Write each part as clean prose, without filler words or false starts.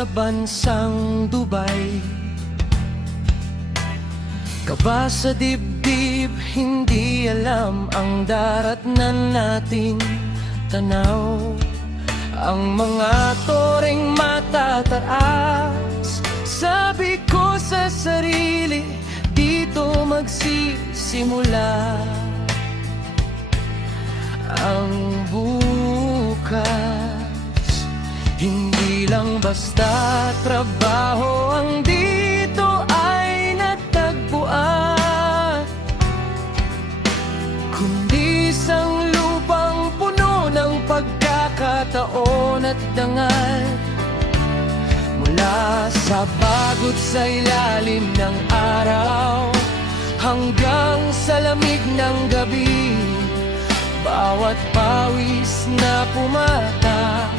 sa bansang Dubai. Kaba sa dibdib, hindi alam ang daratnan nating tanaw. Ang mga toreng matataas, sabi ko sa sarili, dito magsisimula ang bukas. Hindi lang basta trabaho ang dito ay natagpuan, kundi isang lupang puno ng pagkakataon at dangal. Mula sa bagot sa ilalim ng araw hanggang sa lamig ng gabi, bawat pawis na pumatak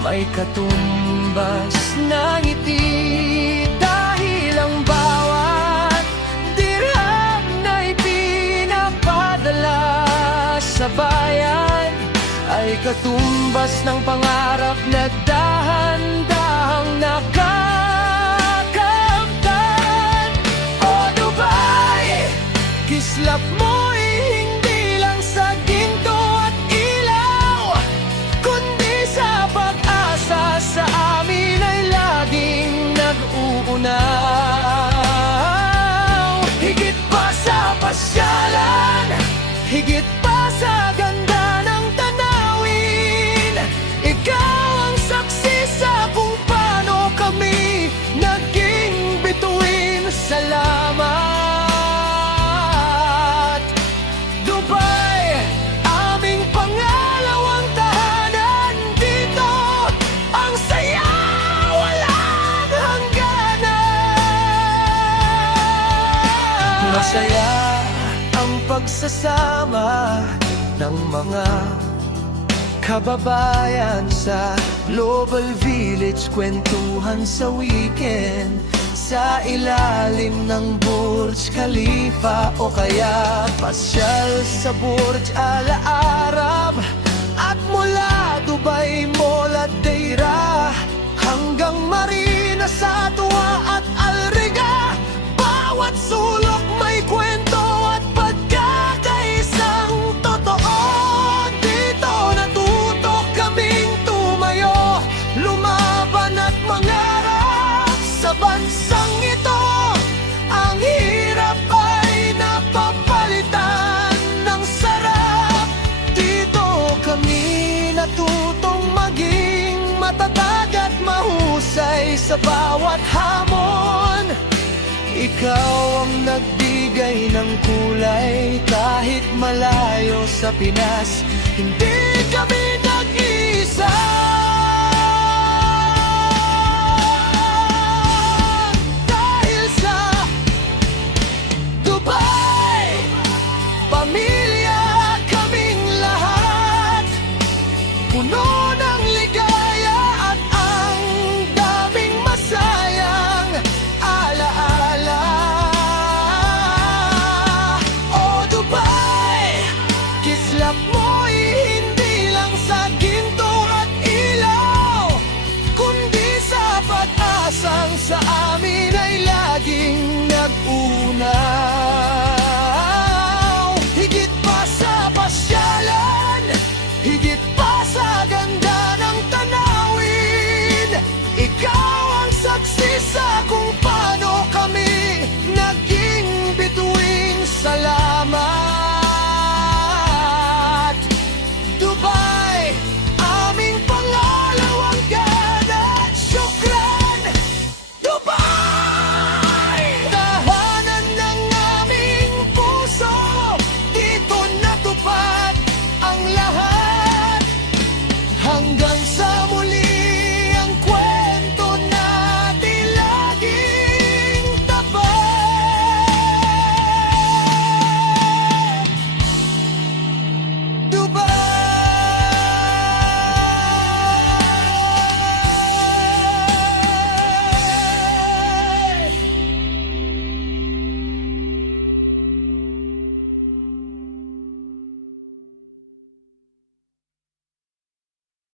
may katumbas na ngiti. Dahil ang bawat dirham na ipinapadala sa bayan ay katumbas ng pangarap na dahan-dahang nakakamtan. O Dubai, kislap mo'y hindi lang sa ginto at ilaw, kundi sa pag-asa sa amin ay laging nag-uunaw. Higit pa sa pasyalan, higit pa sa ganda ng tanawin, ikaw ang saksi sa kung paano kami naging bituin. Salamat, Dubai, aming pangalawang tahanan. Dito ang saya, walang hangganan. Masaya ang pagsasama ng mga kababayan sa Global Village, kwentuhan sa weekend sa ilalim ng Burj Khalifa, o kaya pasyal sa Burj Al Arab. At mula Dubai Mall at Deira hanggang Marina sa Tuwa at Al Riga, bawat sulok may kwento at pagkakaisang totoo. Dito natuto kaming tumayo, lumaban at mangarap sa bansang ito. Ang hirap ay napapalitan ng sarap. Dito kami natutong maging matatag at mahusay sa bawat hamon. Ikaw ang nagbigay ng kulay kahit malayo sa Pinas, hindi kami nag-isa. Dahil sa Dubai, pamilya kaming lahat, puno ng ligaya at ang daming masayang alaala. O Dubai, kislap mo'y hindi lang sa ginto at ilaw, kundi sa pag-asang sa amin ay laging nag-unaw. Higit pa sa pasyalan, higit pa sa ganda ng tanawin, ikaw ang saksi sa